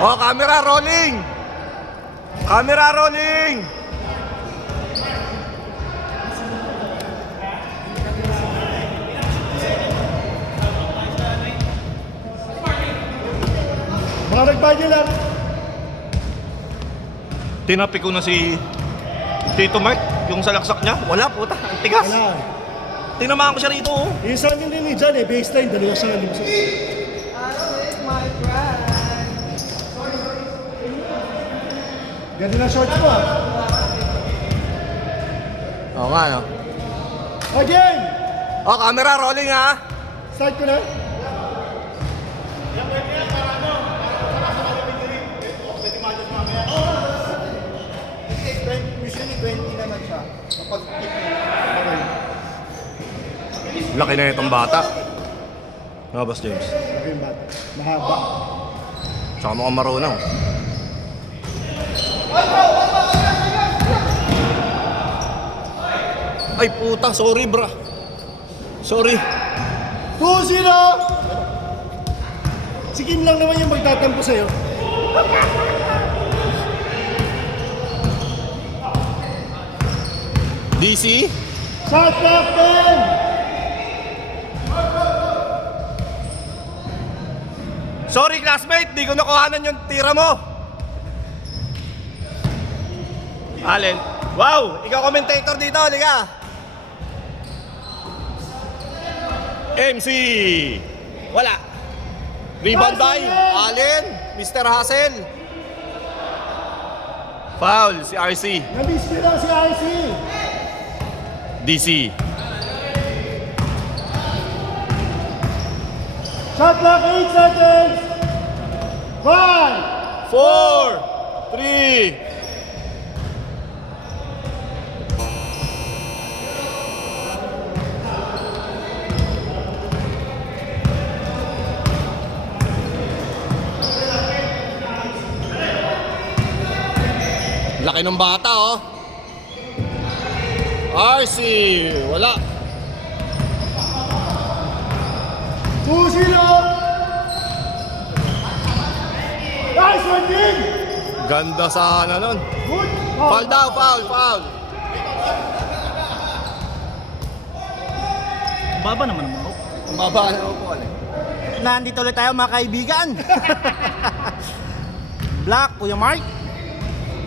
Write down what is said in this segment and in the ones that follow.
Oh, camera rolling! Camera rolling! Mga nagbayad lang. Tinapi ko na si Tito Mark, yung salaksak niya. Wala, puta. Ang tigas. Wala. Tinamaan ko siya rito, oh. Yung sa akin din ni John eh, baseline, dalawa siya limso. Ganda na shorts mo ah. Oo nga, no? Again! Oh, camera rolling, ha? Start ko na. Usually 20 naman siya. Kapag pick na. Laki na itong bata. Mga Boss James. Okay, bata. Mahaba. Tsaka mukhang marunong. Ay, puta. Sorry, bra. Sorry. 2-0! Si Kim lang naman yung magtatampo sa'yo. DC? Shot captain! Sorry, classmate. Di ko nakuhanan yung tira mo. Allen. Wow! Ikaw commentator dito. Liga. MC. Wala. Rebound by Allen. Mr. Hassel. Foul si RC. Nabis ko lang si IC. DC. Shot clock 8 seconds. 5. 4, 3. Laki ng bata, oh. RC, wala. 2-0. Nice one, Kim! Ganda sana nun. Good. Foul daw, foul, foul. Baba naman ang manok. Ang baba na ako po, Nandito ulit tayo mga kaibigan. Black, Kuya Mark.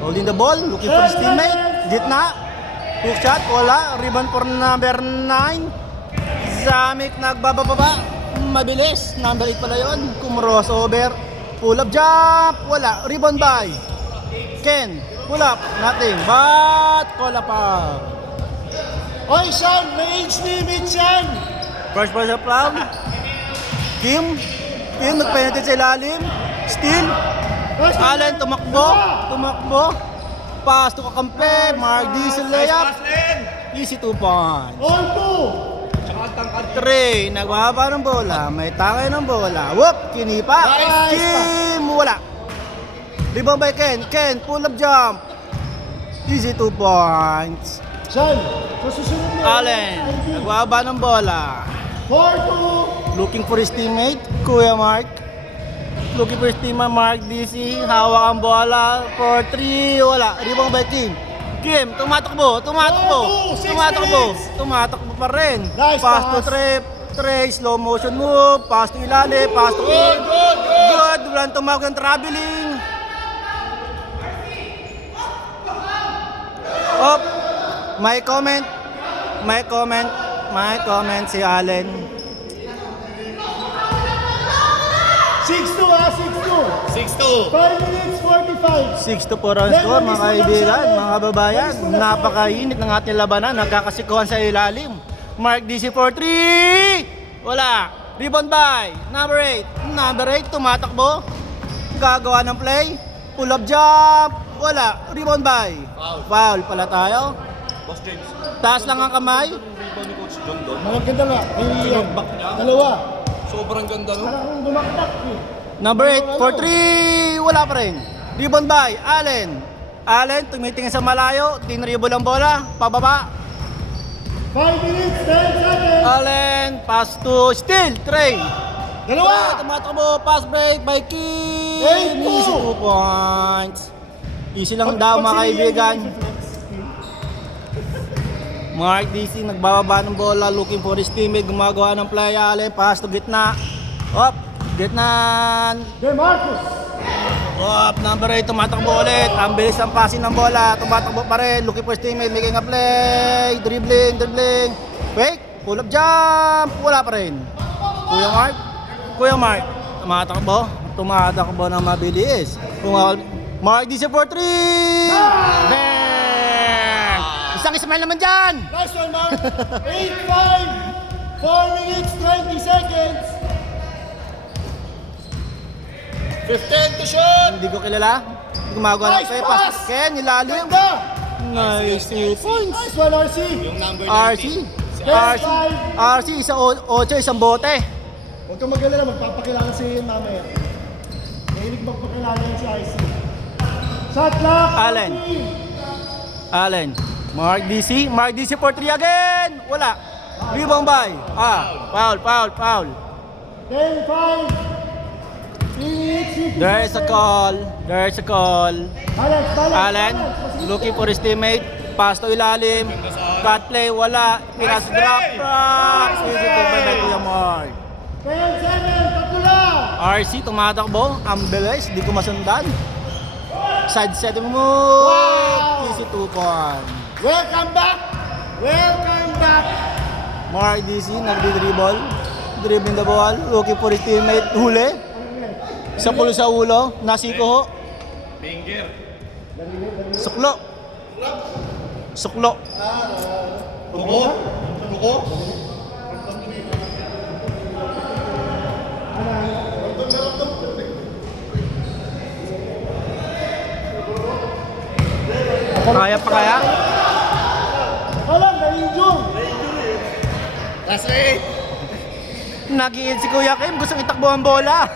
Holding the ball, looking for his teammate. Gitna. Hook shot, wala. Rebound for number 9. Zamik nagbababa. Mabilis. Number 8 pala yun. Kumros over. Pull up jump. Wala. Rebound by Ken. Pull up. Nothing. But call up out. Oy, Sean! May age limit yan! First person foul. Kim nagpenetrate sa ilalim. Steal. Allen tumakbo. Pass to Kakampe. Mark Diesel layup. Easy 2 points. On 3, nagbaba ng bola. May takay ng bola. Whoop! Kinipa. Nice. Kim, wala. Rebound by Ken. Pull up jump. Easy 2 points. 2. Sean, sa susunod na. Allen, nagbaba ng bola. 4-2. Looking for his teammate, Kuya Mark. Looking for his teammate, Mark DC. Hawak ang bola for 3. Wala. Rebound by Kim, tumatakbo. Tumatakbo pa rin. Nice Pass to pass. Trey, slow motion move. Pass to ilalim, pass to in. Good. Walang tumawag ng traveling. Up. My comment si Allen. 6-2 6-2. 6-2. 5 minutes 45. 6-4 ang score mga kaibigan, mga kababayan. Napakainit ng ating labanan. Nagkakasikuhan sa ilalim. Mark DC for 3. Wala. Rebound by number 8. Number 8 tumatakbo. Gagawa ng play. Pull up jump. Wala. Rebound by. Foul pala tayo. Boss James, Taas lang ang kamay. rebound ni Coach John doon. Maganda nga. Ay, Back niya. dalawa. Sobrang ganda, no? Parang dumaktak. Number 8 for 3. Wala pa rin. Rebound by Allen tumitingin sa malayo. Tinribol ang bola. Pababa. 5 minutes 10 seconds. Allen pass to Trey. Dalawa! Tumatakbo, pass break by Kim. 8-2. Easy 2 points. Easy lang daw mga kaibigan. Mark DC nagbababa ng bola, looking for his teammate, gumagawa ng play, Allen, pass to gitna. Up, gitna. DeMarcus. Up, number 8, tumatakbo ulit. Ang bilis ng passing ng bola, tumatakbo pa rin, looking for his teammate, making a play. Dribbling. Fake, pull up jump, wala pa rin. Kuya Mark, tumatakbo ng mabilis. Mark DC for 3. Bang! Isang smile naman dyan. Last one, Mark. 8-5. 4 minutes, 20 seconds. 15 to shoot. Hindi ko kilala. Gumagawa ng Nice play. pass! Pass. Ken, nilalim. Ganda. Nice 2 points. Nice one, RC. RC. RC, isang 8, isang bote. Huwag kang mag-alala, magpapakilala si mamaya. Mahilig magpakilala yan si IC. Shot clock. Allen. Mark DC for 3 again. Wala. Rebound by. Foul. 10-5. 3 minutes, 50 There's a call. Alex. Allen, looking for his teammate. Pass to ilalim. Cut play, wala. Pinas drop. Easy to by Kuya Mark. 10-7. Tatula. RC tumatakbo. Ang bilis. Di ko masundan. Side set mo. Wow! Easy 2 points. Welcome back. Mark DC nagdi-dribble. Dribbling the ball. Looking for his teammate. Huli. Sa pulo sa ulo. Nasiko ho. Finger. Suklo. Buko. Kaya pa kaya? Alam, na-injure. Last 8. Nag-iin si Kuya Kim. Gustong itakbo ang bola.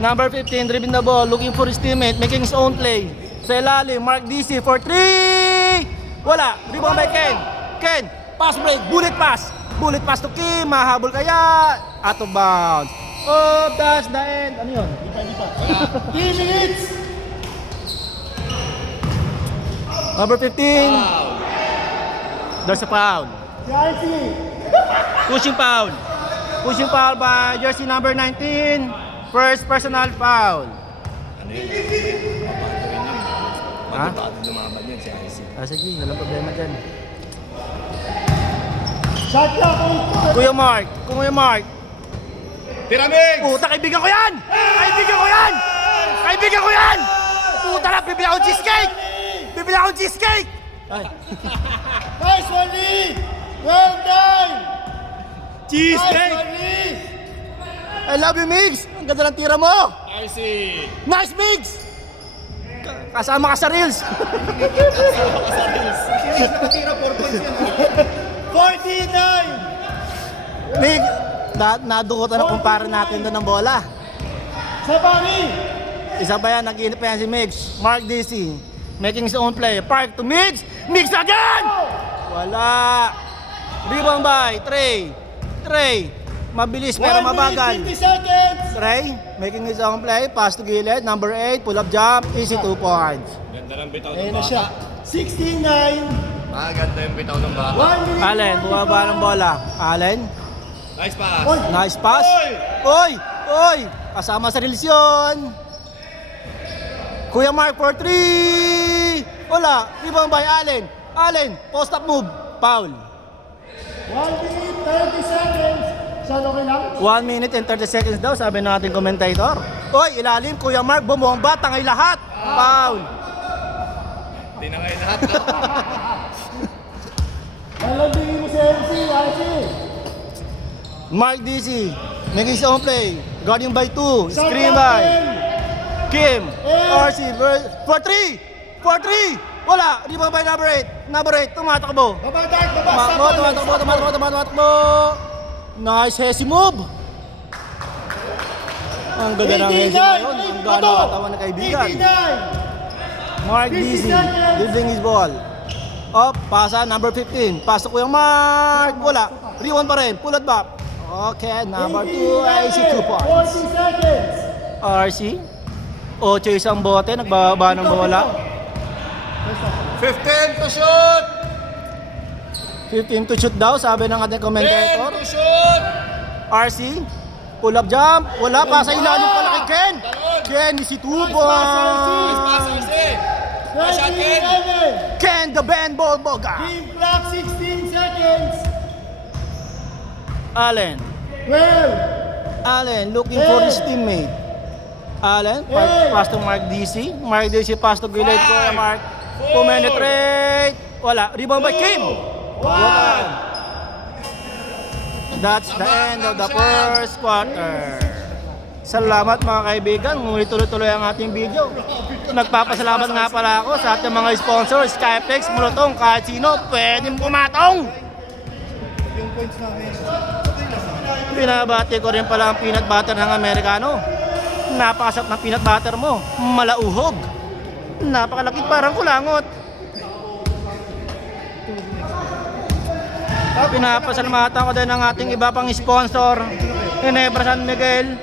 Number 15, dribbling the ball. Looking for his teammate. Making his own play. Sa ilalim, Mark DC for 3. Wala. Rebound by Ken. Pass break. Bullet pass to Kim. Mahabol kaya. Out of bounds. Oh, that's the end. Ano yun? Di pa. 3 minutes. Number 15. There's a foul. Si IC. Pushing foul by jersey number 19. First personal foul. Ano yun? Ha? Lumaban yun si IC. Sige, walang problema dyan. Shot clock. Kuya Mark. Tiraming! Puta, kaibigan ko yan! Puta na, bibili akong cheesecake! Ay, Nice one, Lee. Well done. cheesecake! Nice one, Lee. I love you, Migs! Ang ganda ng tira mo! IC! Nice, Migs! Kasama ka sa Reels! 49. Mig, nadukutan na kumpara natin doon ng bola. Sabani. Isa pa yan, nag-iinip pa yan si Migs. Mark DC, making his own play. Park to Migs! Migs again! Wala! Rebound by Trey. Mabilis pero 1 mabagal. minute, 50 seconds. Trey, making his own play. Pass to gilid. Number 8, pull up jump. Easy 2 points. Ganda ng bitaw Ayun ng na siya. 69. Ganda yung bitaw ng bata. 1 minute. Allen, bumaba ng bola. Allen, Nice pass. Oy. nice pass. Oy! Kasama sa reels yun. Kuya Mark for 3. Wala. Rebound by Allen, post up move. Foul. 1 minute, 30 seconds. Saan okay lang? 1 minute and 30 seconds daw, sabi natin commentator. Oy, ilalim, Kuya Mark, bumomba, tangay lahat. Foul. Hindi na ngayon lahat. Lalambingin mo si MC, IC. Mark DC, making his own play. Guarding by 2, Shot screen clock, by 10. Kim. RC for 3. Wala, rebound by number 8, tumatakbo. Babadag, Tumatakbo. Nice hesi move. Ang ganda ng hesi ngayon. Ang ganda ng katawan ng kaibigan. 89. Mark DC, dribbling his ball. Up, pasa, number 15. Pasok ko yung Mark. Wala. Rebound pa rin. Pull it back. Okay, number 2 ay si 2 points. 40 seconds. RC. 8 isang bote, nagbababa ng bola. 15 to shoot! 15 to shoot daw, sabi ng ating 10 commentator. to shoot! RC. Pull up jump. Wala pa sa ilalim pala kay Ken. Ken, si 2 points. 20-11. Ken, the band ball boga. Team clock 16 seconds. Allen. 12. Allen looking for his teammate. Allen, pass to Mark DC. Mark DC pass to Gillette ko. Mark, penetrate. Wala. Rebound by Kim. 1. That's the end of the first quarter. Salamat mga kaibigan. Ngunit tuloy-tuloy ang ating video. Nagpapasalamat nga pala ako sa ating mga sponsors, Skypex, Mulotong, kahit sino, pwedeng pumatong. Yung points namin. Binabati ko rin pala ang peanut butter ng Amerikano. Napakasarap ng peanut butter mo. Malauhog. Napakalaki parang kulangot. Pinapasalamatan ko din ang ating iba pang sponsor. Ginebra San Miguel.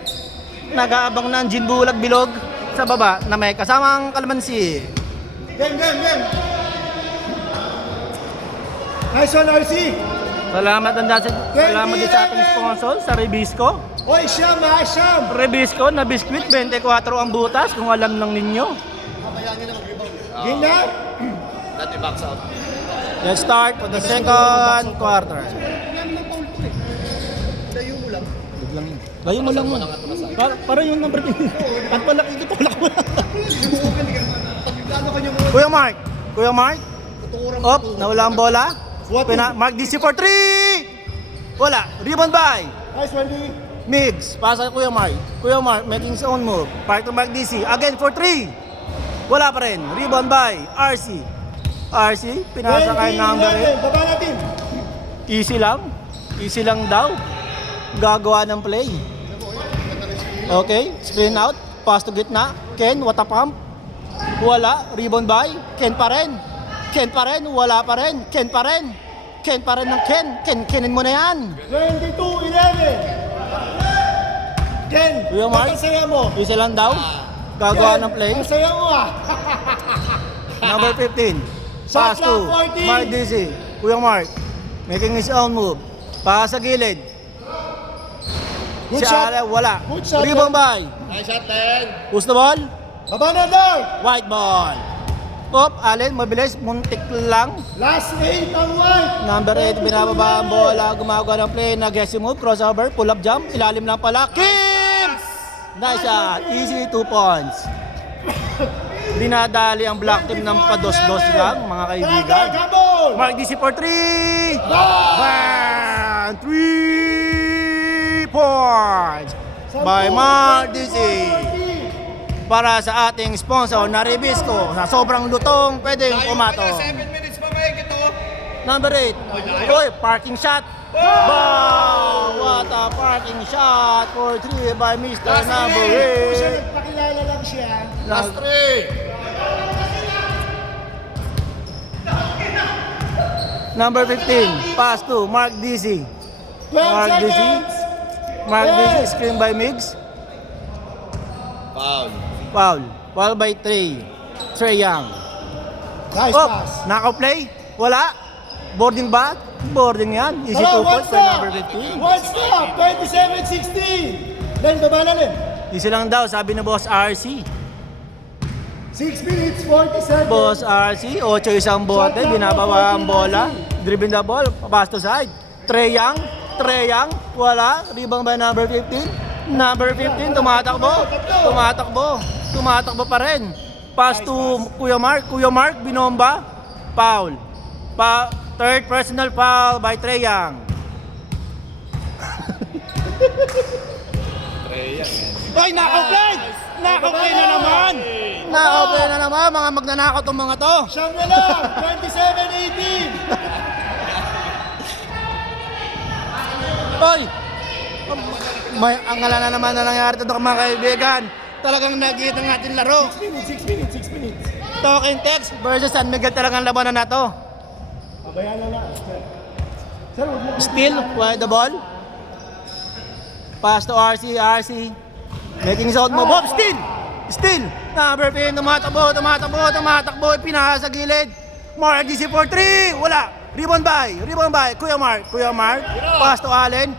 Nag-aabang ng gin bulag bilog sa baba na may kasamang kalamansi. Game. Nice one, RC. Salamat din sa ating sponsor sa Rebisco. Oy, Siyam. Rebisco na biskwit, 24 ang butas kung alam lang ninyo. Game na? Let's start for the second quarter. Layo mo lang mo. Para yung number 15. At palaki ito, wala ko na. Kuya Mark. Op, nawala ang bola. Mark DC for 3. Wala. Rebound by Nice, Wendy. Migs. Pasa Kuya Mark. Kuya Mark making his own move. Park to Mark DC. Again for 3. Wala pa rin. Rebound by RC. RC, pinasa kay number 8. Baba natin. Easy lang daw. Gagawa ng play. Okay, screen out. Pass to gitna. Ken, what a pump. Wala. Rebound by Ken pa rin. Wala pa rin. Ken pa rin ng Ken. Kenin mo na yan. 22-11. Ken, Kuya Mark? ang saya mo. Easy lang daw. Gagawa ng play. Ang saya mo Number 15. Pass Shot to clock 14. Mark DC. Kuya Mark, making his own move. Pass sa gilid. Good Si shot. Ale, wala. Good shot, Rebound by. Nice shot, 10. Who's the ball? Baba na daw. White ball. Pop, Allen, mabilis, muntik lang. Last 8 ang white. Number 8, binababa ang bola, gumagawa ng play, nag-guessing move, crossover, pull-up jump, ilalim lang pala. Kim! Nice shot. Easy 2 points. Dinadali ang black team ng pados-dos lang, mga kaibigan. Gabon. Mark DC for 3. 3 points by Mark DC. Para sa ating sponsor na Rebisco, sa sobrang lutong, pwedeng pumatong. 7 minutes pa mahigit to. Number 8. Oy, parking shot. Wow! What a parking shot for 3 by Mr. Number Siya 8. nagpakilala lang siya. Last 3. Number 15. Pass to Mark DC. 12 Mark DC. seconds. Mark DC, screen by Migs. Foul by 3. Trey Young. Nice Oh, pass. naka-play? Wala. Boarding ba? Boarding yan. Easy 2 points by number 15. One stop. 27-16. Len, baba na Len. Easy lang daw, sabi ni Boss RC. 6 minutes, 40 seconds. Boss RC, 8 isang bote, binabawa ang bola. Dribbling the ball, pass to side. Trey Young, wala. Rebound by number 15. Number 15, tumatakbo pa rin. Pass to Kuya Mark, binomba. Foul. Third personal foul by Trey Young. Ay, naka-play! Naka-play na naman! Naka-play na naman, mga magnanakaw tong mga to. Siyang na lang. 27-18. Hoy! Ang ngala na naman na nangyari ito mga kaibigan. Talagang nag-iit ang ating laro. 6 minutes. Talking Text versus San Miguel talagang labanan na to. Pabayaan na lang. Sir, huwag mo. Still, the ball. Pass to RC, RC. Making shot mo, Bob, still. Number 10, tumatakbo, pinasa sa gilid. Mark, DC for 3, wala. Rebound by, Kuya Mark. Pass to Allen,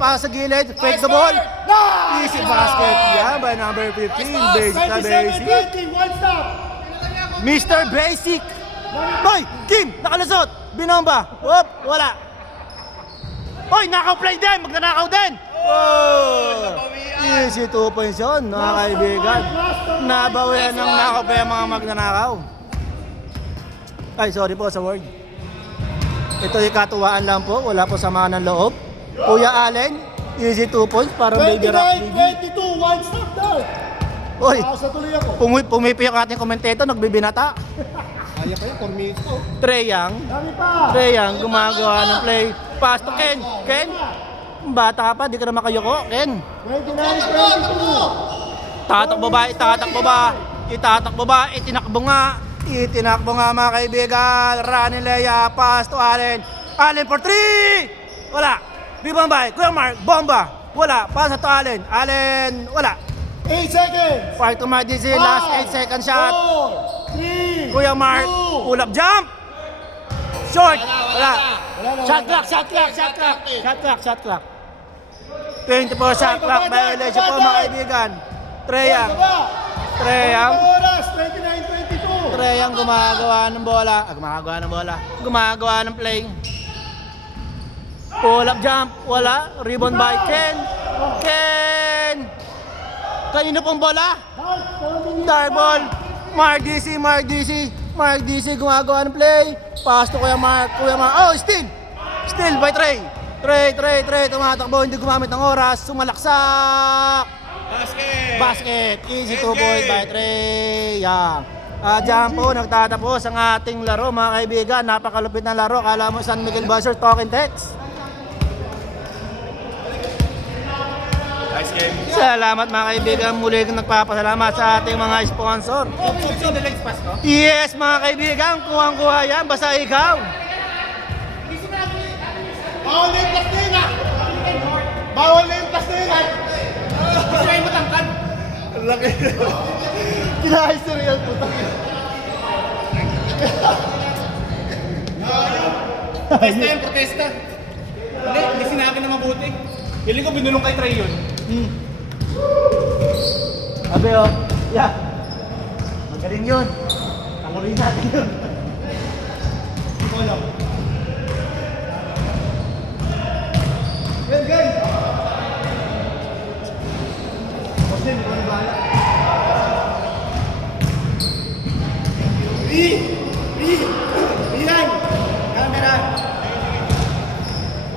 pass sa gilid, fake the ball. Easy basket, yan by number 15, basic na basic. 27-20, one stop. Mr. Basic. Hoy, Kim, nakalusot. Binomba. Whoop, wala. Hoy, nakaw play din. Magnanakaw din. Oh, easy 2 points yun, mga kaibigan. Nabawian ng nakaw pa yung mga magnanakaw. Ay, sorry po sa word. Ito yung katuwaan lang po. Wala po samaan ng loob. Kuya Allen, easy 2 points para baby rock. 29-22, one stop there. Hoy, Sa tuloy ako. pumipi yung ating komentator, nagbibinata. Kaya pa yan, 4 minutes ko. Trey Young. Dami pa. Trey Young, gumagawa ng play. Pass to Ken. Ken, bata ka pa, di ka na makayoko. Ken, 29-22. tatakbo ba? Itinakbo nga mga kaibigan. Running layup, pass to Allen. Allen for 3! Wala. Rebound by Kuya Mark, bomba. Wala. Pass to Allen. Allen, wala. 8 seconds. Far to Mark DC, last 8 second shot. 4, 3, Kuya Mark, 2. pull up jump. Short, wala. Wala na. Shot clock. 24 shot clock violation po mga kaibigan. Trey Young. Oras, 29-22. Gumagawa ng play. Pull up jump, wala. Rebound by Ken. Kanino pong bola? Dark ball. Mark DC gumagawa ng play. Pass to Kuya Mark. Oh, still by Trey. Trey, tumatakbo, hindi gumamit ng oras. Sumalaksak. Basket. Easy 2 point by Trey Young. Diyan po nagtatapos ang ating laro mga kaibigan. Napakalupit na laro. Kala mo San Miguel Buzzer talk and text. Nice game. Salamat mga kaibigan. Muli kong nagpapasalamat sa ating mga sponsor. Yes mga kaibigan, kuhang-kuha yan. Basta ikaw. Bawal na yung plastic na. Bawal na yung plastic na. Gusto kayo matangkad. Ang laki. Kinahistory yan puta. Protesta. Hindi sinabi na mabuti. Piling ko binulong kay Trey yun. Sabi magaling yun. Tanggapin natin yun. Three,